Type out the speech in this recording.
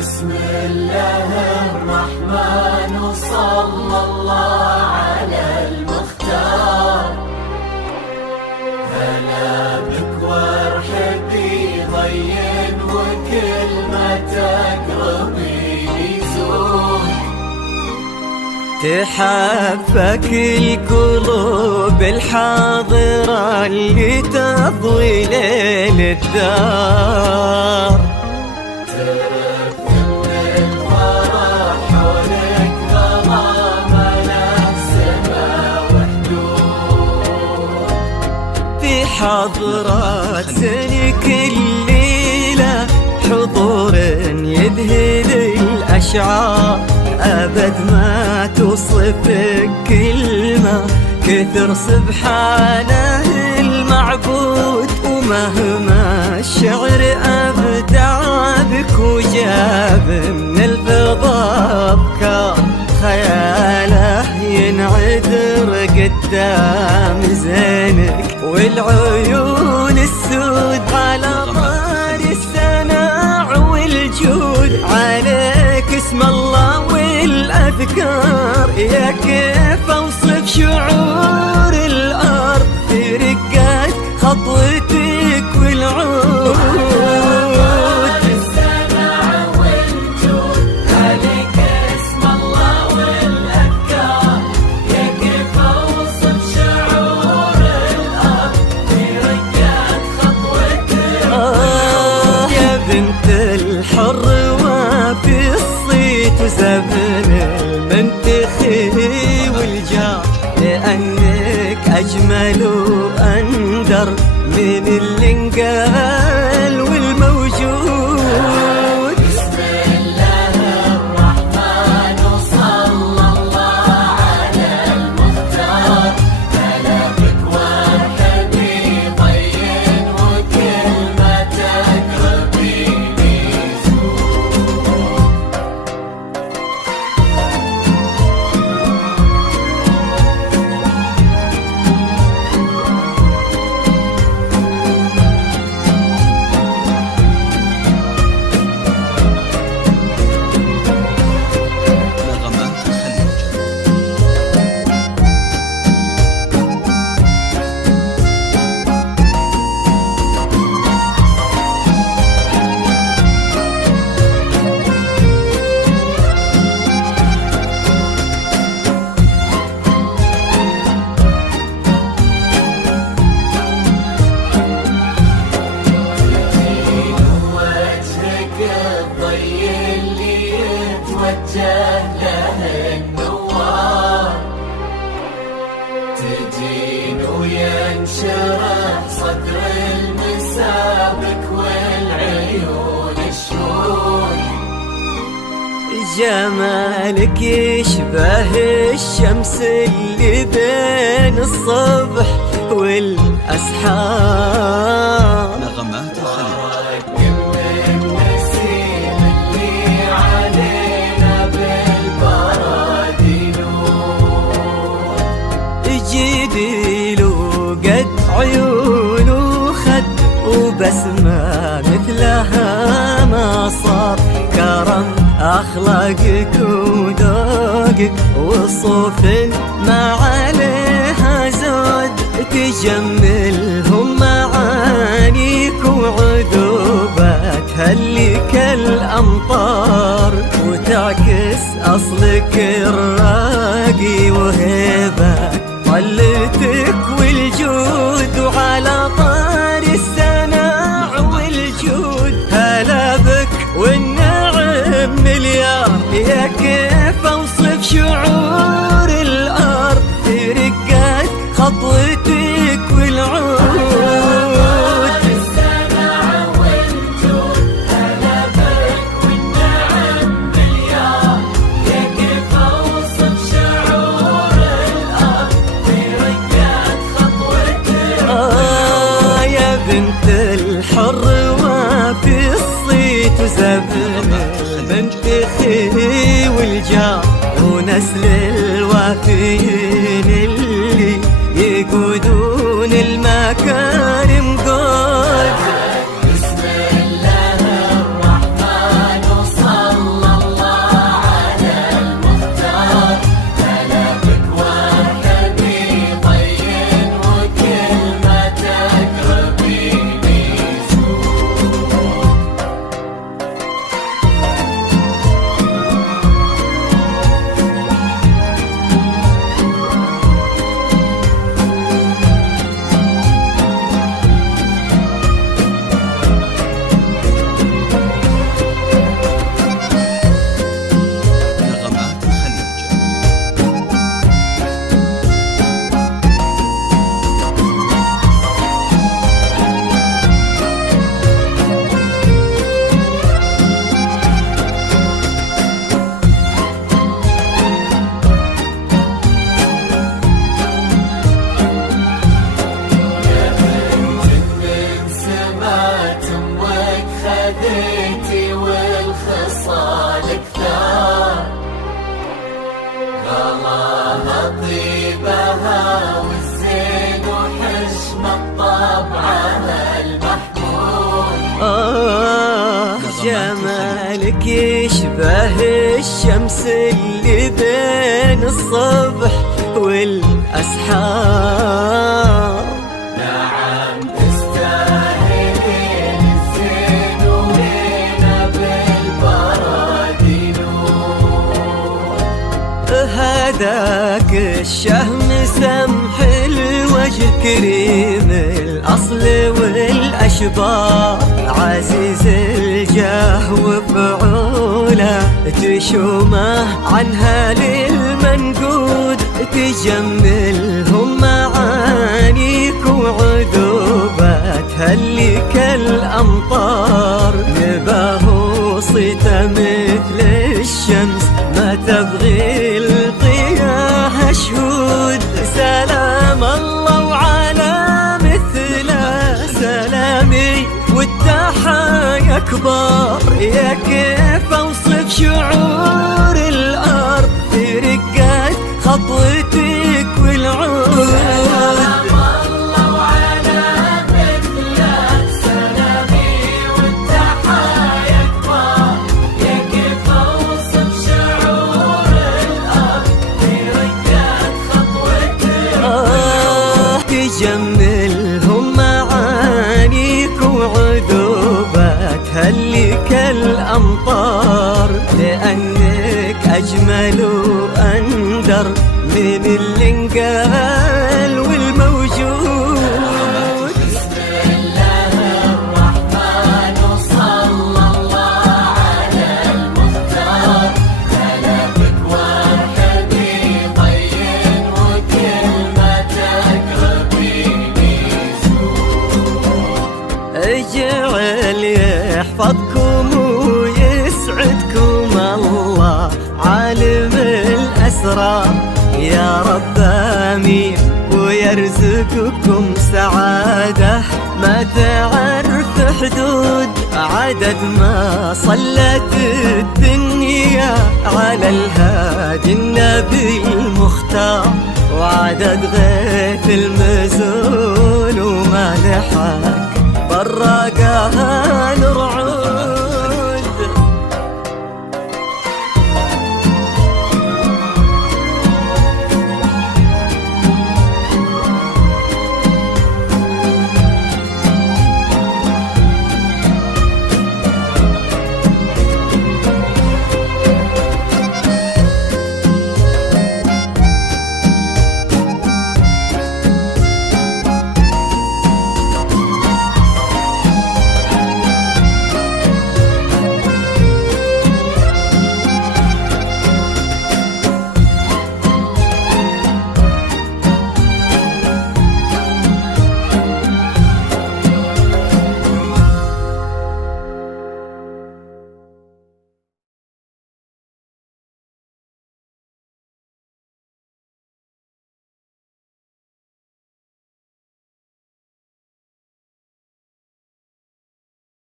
بسم الله الرحمن وصلى الله على المختار. هلا بك وارحبي ضين وكل ما تقربي يزول. تحبك القلوب الحاضرة اللي تضوي ليل الدار. حضرات سنك الليلة حضور يذهل الأشعار. أبد ما توصفك كلمة كثر سبحانه المعبود. ومهما الشعر أبدع بك وجاب من الفضاء أفكار، خياله ينعذر قدام زينك والعيون السود. على طار السماع والجود عليك اسم الله والأذكار. يا كيف أوصف شعور الأرض في رقات خطوتك والعود. الحر وفي الصيت وزبن المنتخي والجار. لأنك أجمل وأندر من اللي انقال والموجود. بسم الله الرحمن وصلى الله على المختار. هلا بك وارحبي ضين وكل ما تقربي. تجين وينشرح صدر المسابك والعيون الشهود. جمالك يشبه الشمس اللي بين الصبح والأسحار. نغمات الخليج. النسيم اللي علينا بالبرادين أخلاقك وذوقك وصوف ما عليها زود، تجملهم معانيك وعذوبات هلك الأمطار، وتعكس أصلك الراقي وهيبات طلتك والجود. وعلى طار السناع والجود هلا بك والنعم مليار، يا كيف أوصف شعور الأرض في رقات خطوتك والعود. الحر وفي الصيت وزبن المنتخي والجار، ونسل الوافيين اللي يقودون المكارم قود. بسم الله الرحمن وصلى الله على المختار، هلا بك وارحبي طين وكلمتك ربيني خذيتي والخصال كثار، غلاها طيبها والزين وحشمة طبعها المحمود. جمالك يشبه الشمس اللي بين الصبح والأسحار، نعم تستاهلين الزين ولينا بالبرد نور. هداك الشهم سمح الوجه كريم الأصل والأشبار، عزيز الجاه وفعوله تشومه عنها للمنقود، تجملهم معانيك وعذوبات هلك الأمطار، نباه صيته مثل الشمس ما تبغي الضياء شهود. سلام الله وعلى مثله سلامي والتحايا كبار، يا كيف أوصف شعور الأرض في رقات خطوتك والعود. تجملهم معانيك وعذوبات هلك الأمطار، لأنك أجمل وأندر من اللي انقال والموجود. بسم الله الرحمن وصلى الله على المختار، هلا بك وارحبي طين وكلمتك ربيني اجعل يحفظكم ويسعدكم الله عالم الأسرار، يا رب آمين ويرزقكم سعادة ما تعرف حدود، عدد ما صلت الدنيا على الهادي النبي المختار، وعدد غيث المزول وما لحق براقها